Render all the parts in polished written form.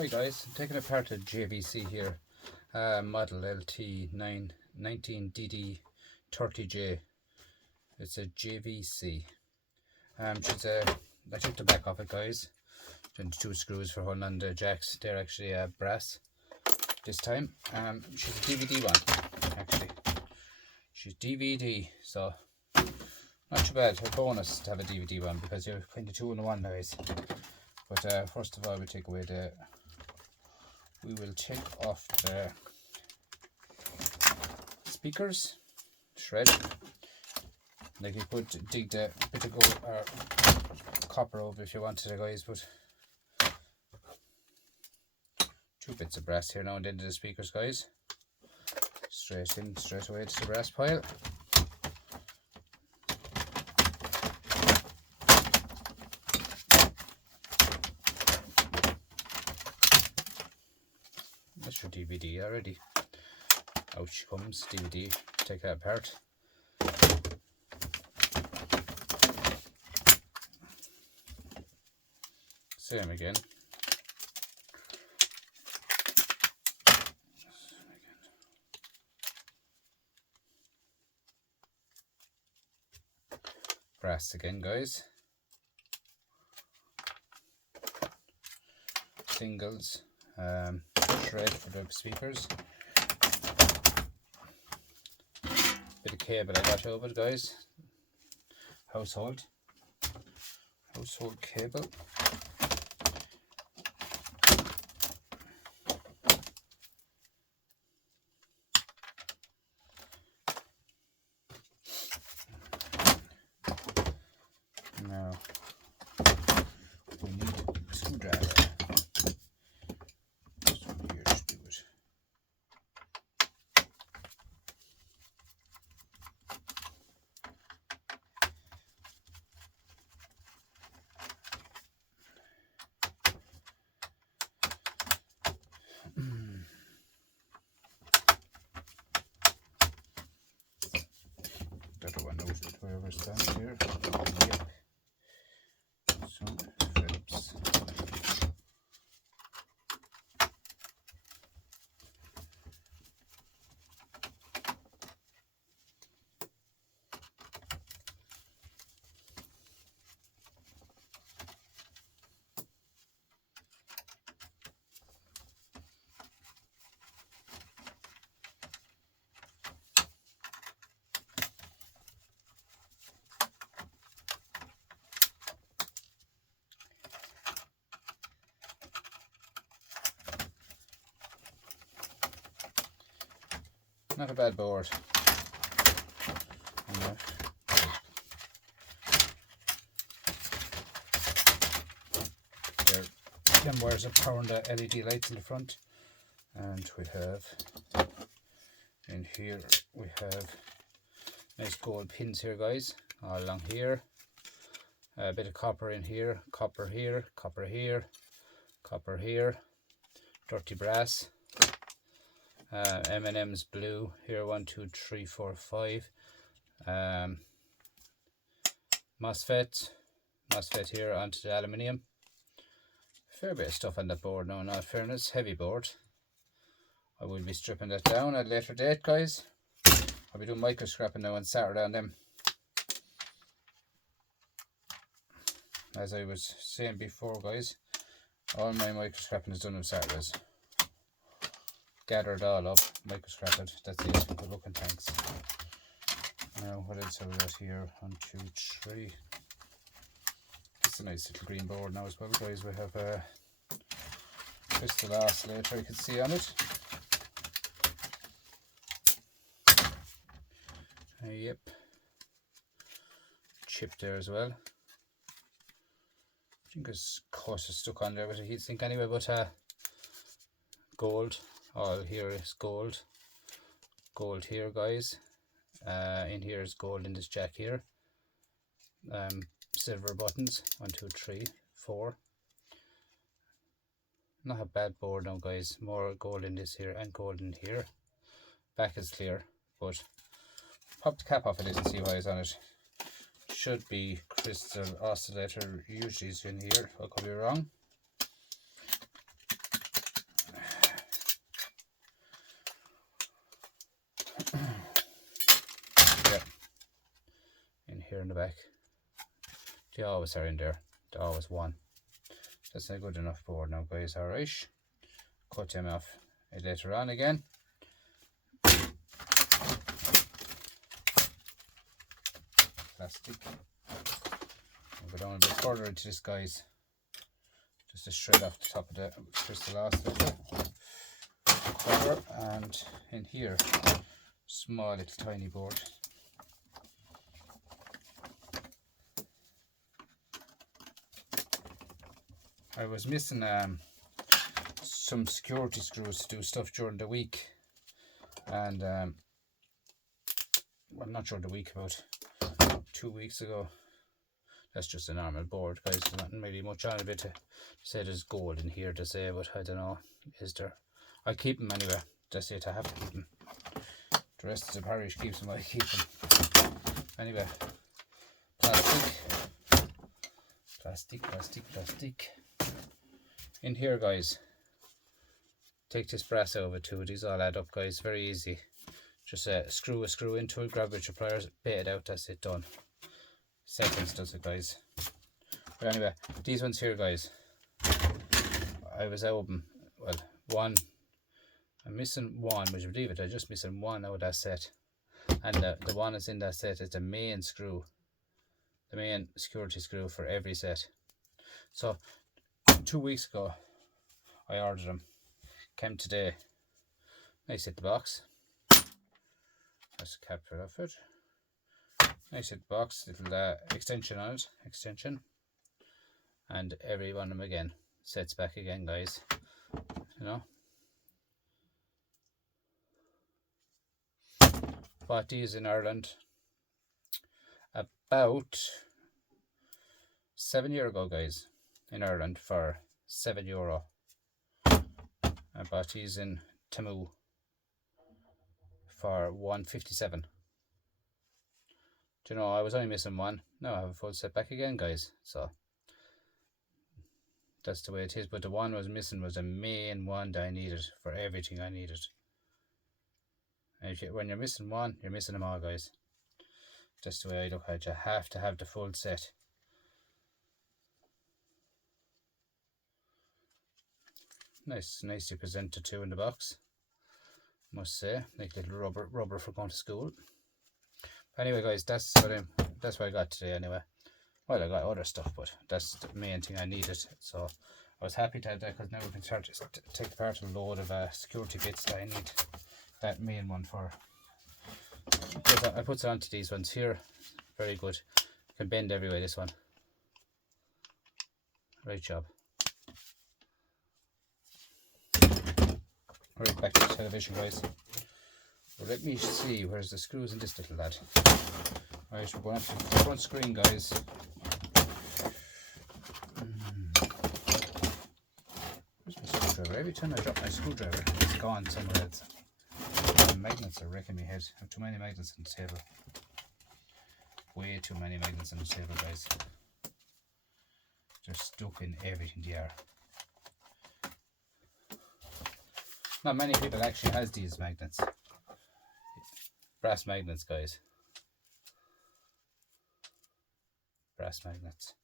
Hi guys, I'm taking apart a JVC here, model LT19DD30J. It's a JVC. I took the back off it, guys. And 2 screws for holding on the jacks. They're actually brass this time. She's a DVD one, actually. She's DVD, so not too bad. A bonus to have a DVD one because you're kind of 2 in 1 nowadays. But first of all, we will take off the speakers, shred. Like you could dig the bit of gold or copper over if you wanted, guys, but 2 bits of brass here now and into the speakers, guys. Straight away to the brass pile. That's your DVD already. Out she comes, DVD. Take that apart. Same again. Brass again, guys. Singles. Shred for the speakers. Bit of cable I got over it, guys. Household cable. Now we need a screwdriver. This one here to do it. The other one knows it wherever it stands here. Yep. Some Phillips. Not a bad board. There, them wires are powering the LED lights in the front, and we have in here we have nice gold pins here, guys, all along here. A bit of copper in here, copper here, copper here, copper here, dirty brass. M&M's blue here, 1 2 3 4 5. MOSFET here onto the aluminium. Fair bit of stuff on that board now, in all fairness. Heavy board. I will be stripping that down at a later date, guys. I'll be doing micro scrapping now on Saturday on them. As I was saying before, guys, all my micro scrapping is done on Saturdays. Gather it all up, micro scrap it. That's it. Good looking, thanks. Now, what else have we got here? 1 2 3. It's a nice little green board now as well, guys. We have crystal oscillator you can see on it. Yep. Chip there as well. I think it's course it's stuck on there with a heatsink anyway, but gold. All here is gold. Gold here, guys. In here is gold in this jack here. Silver buttons. 1 2 3 4. Not a bad board now, guys. More gold in this here and gold in here. Back is clear, but pop the cap off of this and see what is on it. Should be crystal oscillator. Usually it's in here. I could be wrong. Yeah, in here in the back. They always are in there. They always one. That's a good enough board now, guys. Alright. Cut them off later on again. Plastic. I'll go down a bit further into this, guys. Just a shred off the top of the crystal oscillator cover, and in here, small little tiny board. I was missing some security screws to do stuff during the week, and well, not during the week, about 2 weeks ago. That's just a normal board, guys. There's nothing really much on it to say there's gold in here to say, but I don't know, is there? I keep them anyway. That's it, I have to keep them. The rest of the parish keeps them, I keep them. Anyway, plastic. In here, guys, take this brass over to it. These all add up, guys. Very easy. Just screw a screw into it, grab it with your pliers, bait it out. That's it, done. Seconds does it, guys. But anyway, these ones here, guys, I was open. Well, one. I'm missing one. Would you believe it? I'm just missing one out of that set. And the one that's in that set is the main screw. The main security screw for every set. So 2 weeks ago I ordered them. Came today. Nice little box. That's the cap off it. Nice little box, little extension on it. Extension. And every one of them again. Sets back again, guys. You know. Bought these in Ireland about 7 years ago, guys, in Ireland for €7. I bought these in Temu for $1.57. Do you know, I was only missing one. Now I have a full set back again, guys. So that's the way it is. But the one I was missing was the main one that I needed for everything I needed. And when you're missing one, you're missing them all, guys. That's the way I look at it. You have to have the full set. Nicely presented too in the box, must say. Like little rubber for going to school. But anyway, guys, that's what I got today. Anyway, well, I got other stuff, but that's the main thing I needed. So I was happy to have that, because now we can start to take apart a load of security bits that I need. That main one for. I put it onto these ones here. Very good. Can bend every way, this one. Great job. Right, back to the television, guys. Well, let me see, where's the screws in this little lad. Right, we're going to the front screen, guys. Where's my screwdriver? Every time I drop my screwdriver, it's gone somewhere else. The magnets are wrecking me head. I have too many magnets on the table. Way too many magnets on the table, guys. They're stuck in everything they are. Not many people actually has these magnets. Brass magnets, guys. Brass magnets.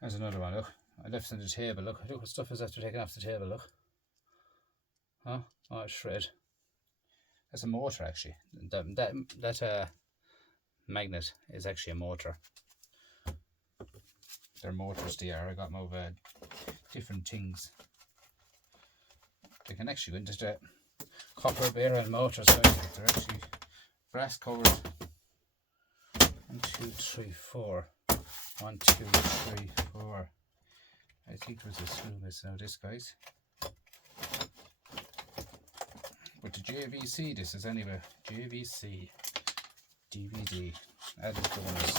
There's another one, look. I left it on the table, look. Look what stuff is after taking off the table, look. Huh? Oh, it's shred. That's a motor, actually. That magnet is actually a motor. They're motors, they are. I got them over different things. They can actually go into the copper bearing motors, guys. They're actually brass covered. 1, 2, 3, 4. 1, 2, 3, 4. I think there's a screw missing out this, guys. But the JVC, this is anyway. JVC DVD. Added bonus.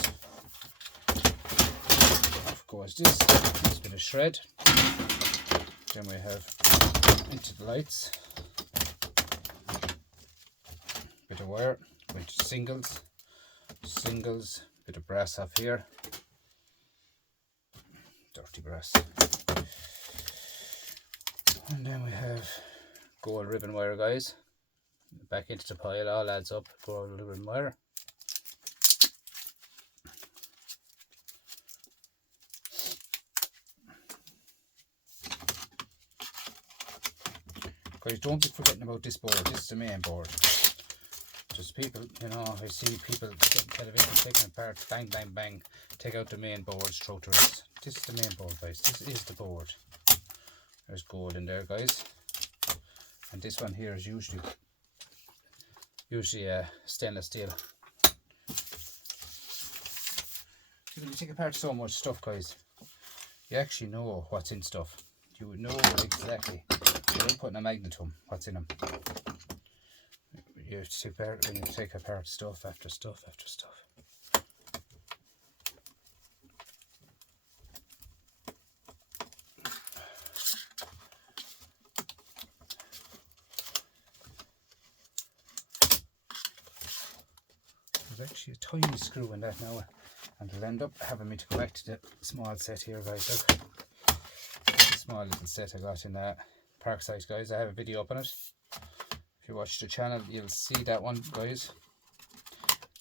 Of course, this bit of shred. Then we have into the lights. Bit of wire. With singles. Bit of brass off here. Dirty brass. And then we have gold ribbon wire, guys. back into the pile, all adds up, go a little bit more. Guys, don't be forgetting about this board. This is the main board. Just people, you know, I see people getting television taken apart, bang, bang, bang, take out the main boards, throw to us. This is the main board, guys. This is the board. There's gold in there, guys. And this one here is usually stainless steel. When you take apart so much stuff, guys, you actually know what's in stuff. You know exactly. You're putting a magnet to them, what's in them. You have to take apart, when you take apart stuff after stuff after stuff. There's actually a tiny screw in that now, and it'll end up having me to go back to the small set here, guys. Look, the small little set I got in Parkside, guys. I have a video up on it. If you watch the channel, you'll see that one, guys.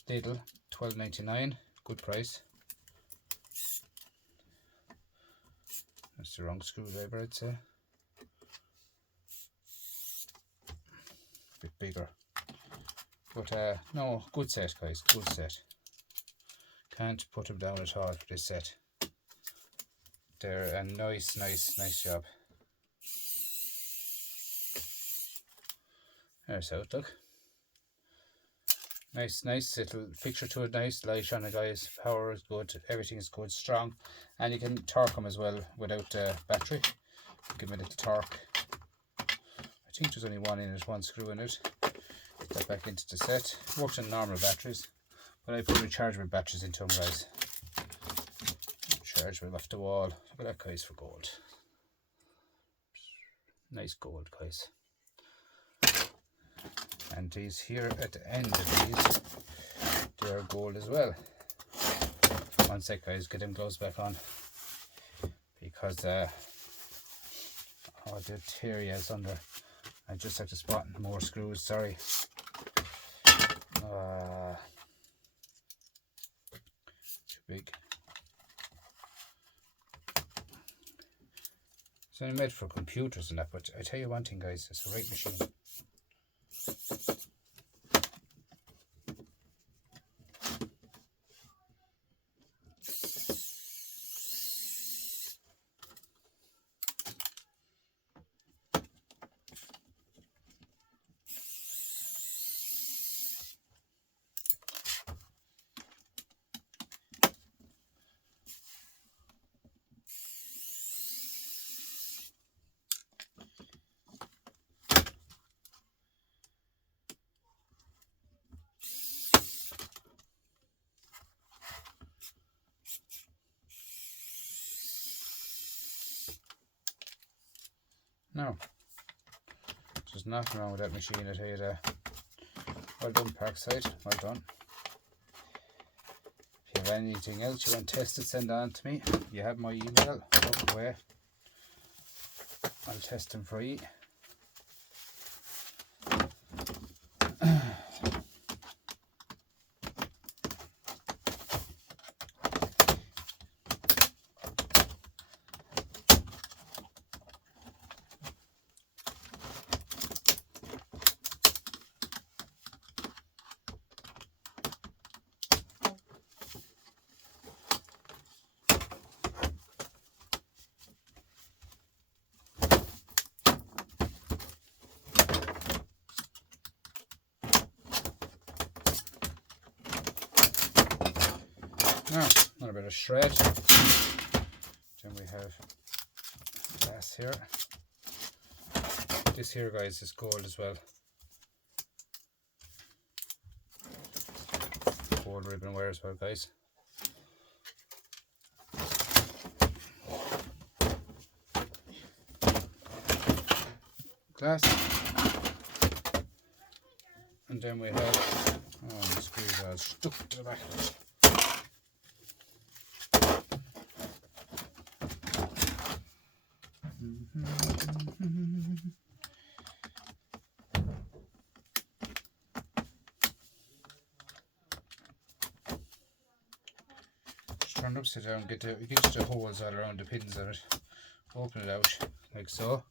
Lidl, $12.99, good price. That's the wrong screwdriver, I'd say. A bit bigger. But no, good set, guys, good set. Can't put them down at all for this set. They're a nice job. There's how it look. Nice little fixture to it, nice light on it, guys. Power is good, everything is good, strong. And you can torque them as well without battery. Give them a little torque. I think there's only one in it, one screw in it. Put that back into the set. Works on normal batteries, but I put rechargeable batteries into them, guys. Rechargeable off the wall. Look at that, guys, for gold. Nice gold, guys. And these here at the end of these, they are gold as well. One sec, guys, get them gloves back on, because oh, the tear is under. I just have to spot more screws, sorry. Too big. It's only made for computers and that, but I tell you one thing, guys, it's a right machine. No, there's nothing wrong with that machine, I tell you that. Well done, Parkside, well done. If you have anything else you want tested, send on to me. You have my email, up away. I'll test them for you. Now, another bit of shred. Then we have glass here. This here, guys, is gold as well. Gold ribbon wire as well, guys. Glass. And then we have, oh, the screws are stuck to the back of it. turned upside down, get the holes all around the pins of it, open it out like so.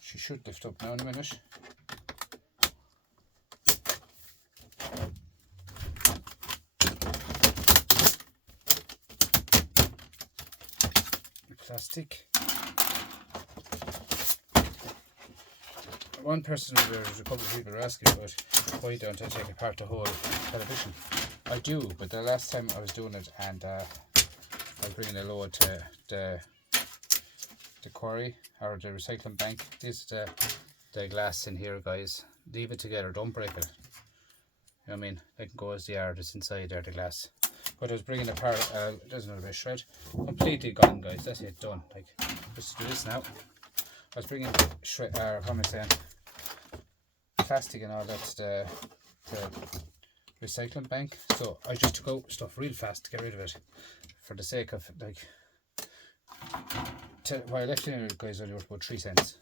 She should lift up now in a minute. Plastic. One person, there's a couple of people are asking about why don't I take apart the whole television. I do, but the last time I was doing it, and I was bringing a load to the quarry or the recycling bank. This is the glass in here, guys. Leave it together, don't break it. You know what I mean? It can go as the art, it's inside there, the glass. But I was bringing apart, there's another bit of shred. Completely gone, guys. That's it, done. Like, just do this now. I was bringing shred, what am I saying? Plastic and all that to the recycling bank. So I just took out stuff real fast to get rid of it, for the sake of, like, what I left in it, guys, only worth about 3 cents.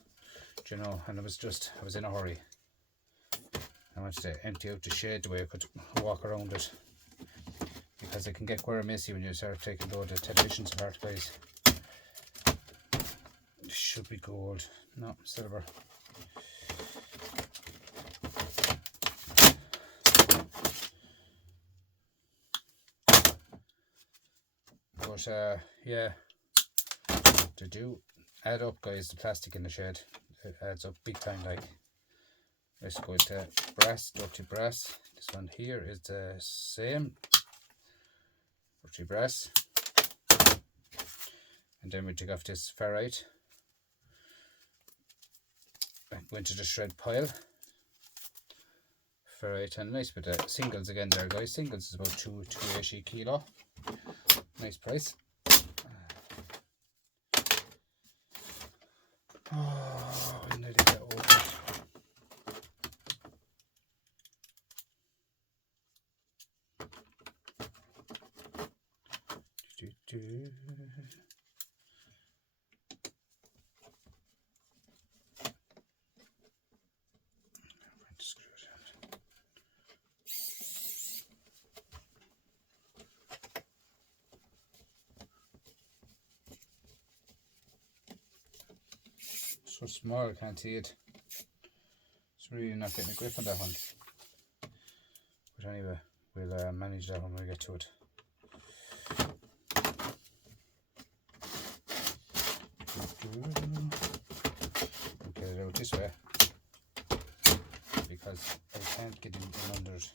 Do you know? And I was in a hurry. I wanted to empty out the shed the way I could walk around it, because it can get quite messy when you start taking load of televisions apart, guys. It should be gold, no, silver. But yeah, they do add up, guys. The plastic in the shed, it adds up big time. Like, let's go to brass, dirty brass. This one here is the same, dirty brass. And then we take off this ferrite and go into the shred pile. Ferrite, and nice bit of singles again there, guys. Singles is about 280 kilo. Nice price. Oh, I nearly get over it. So small, I can't see it. It's really not getting a grip on that one. But anyway, we'll manage that when we get to it. Get it out this way, because I can't get in under it.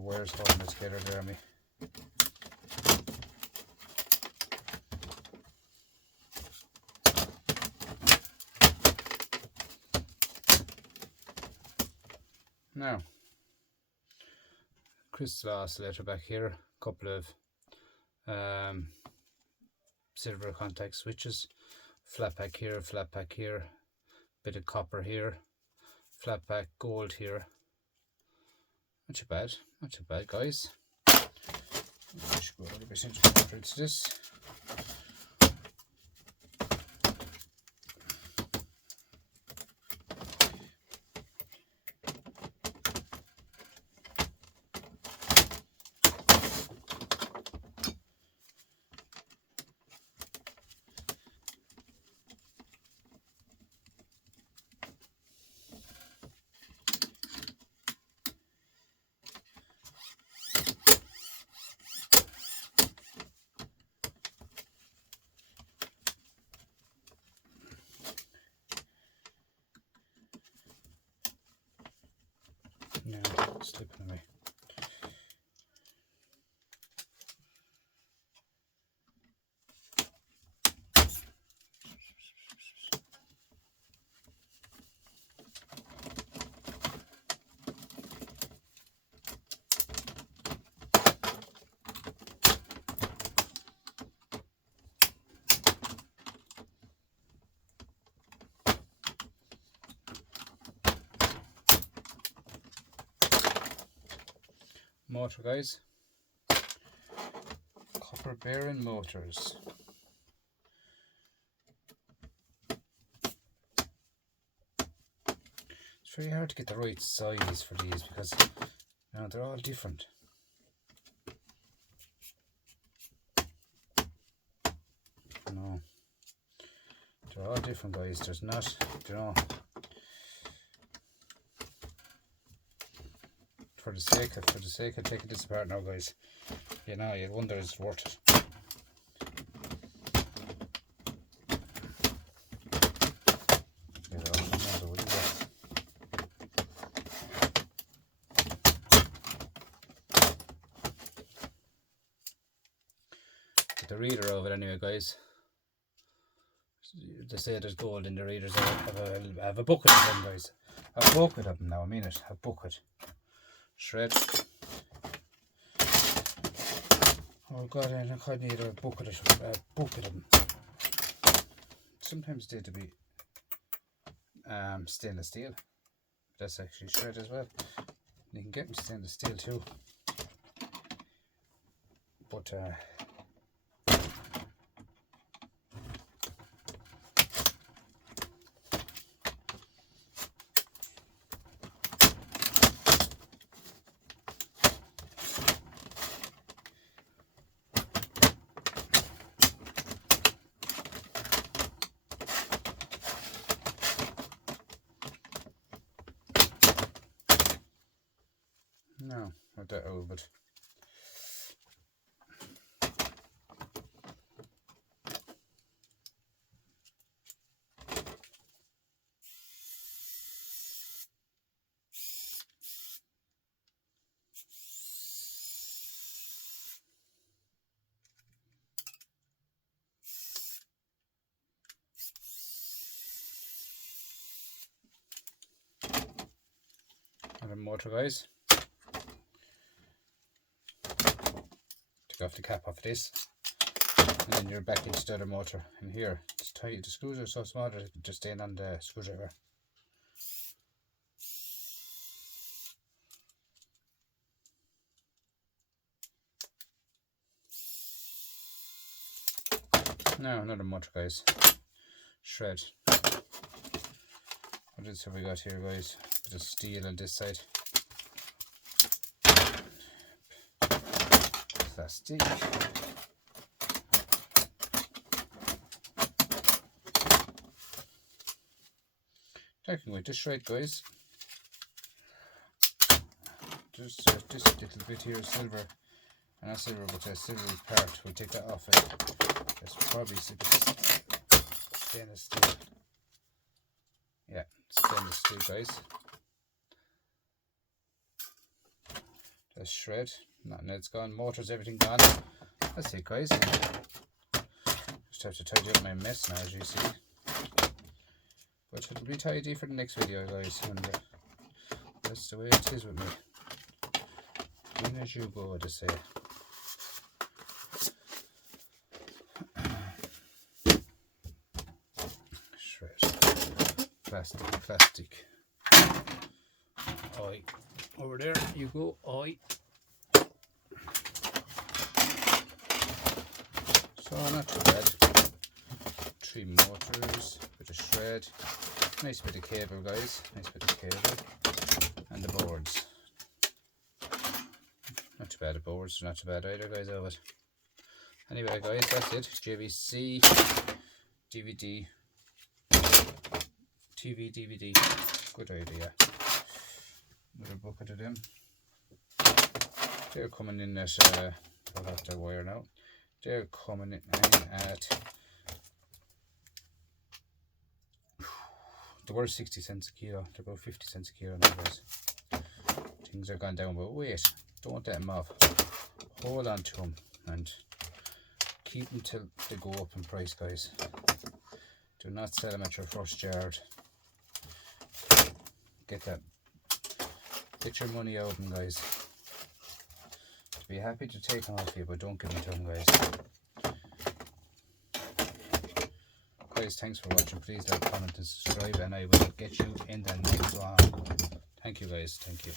Wires holding it together there, me. Now, crystal oscillator back here, a couple of silver contact switches, flat pack here, bit of copper here, flat pack gold here. Not too bad, guys. I should go a little bit into this. No, it's slipping away. motor, guys. Copper bearing motors. It's very hard to get the right size for these because you know, they're all different. No, they're all different, guys. There's not, you know, for the sake of taking this apart now, guys, you know, you wonder is it worth it. The reader of it anyway, guys. They say there's gold in the readers. I have a bucket of them, guys. A bucket of them now, I mean it. A bucket. Shred. Oh god, I quite need a bucket of them. Sometimes they to be stainless steel. That's actually shred as well. You can get them stainless steel too. But no, not that old, but and a motor, guys. Take off the cap off this, and then you're back into the other motor. And here, it's tight. The screws are so small that it can just stay on the screwdriver. Now another motor, guys. Shred. What else have we got here, guys? Bit of steel on this side. Plastic. Taking away this shred, guys. Just this little bit here, silver, and not silver, but a silvery part. We'll take that off it. That's probably stainless steel. Yeah, stainless steel, guys. That's shred. Nothing else gone. Motors, everything gone. That's it, guys. Just have to tidy up my mess now, as you see. But it'll be tidy for the next video, guys. And that's the way it is with me. In as you go, to say. Shred. Plastic. Oi. Over there you go. Oi. So not too bad. 3 motors, bit of shred, nice bit of cable, guys. Nice bit of cable, and the boards. Not too bad. The boards are not too bad either, guys. Of it. Anyway, guys, that's it. JVC, DVD, TV, DVD. Good idea. Another bucket of them. They're coming in at. I'll have to wire now. They're coming in at. They were 60 cents a kilo. They're about 50 cents a kilo now, guys. Things are gone down, but wait, don't let them off. Hold on to them and keep them till they go up in price, guys. Do not sell them at your first yard. Get your money out of them, guys. Be happy to take them off you, but don't give them to them, guys. Guys, thanks for watching. Please like, comment and subscribe, and I will get you in the next one. Thank you, guys. Thank you.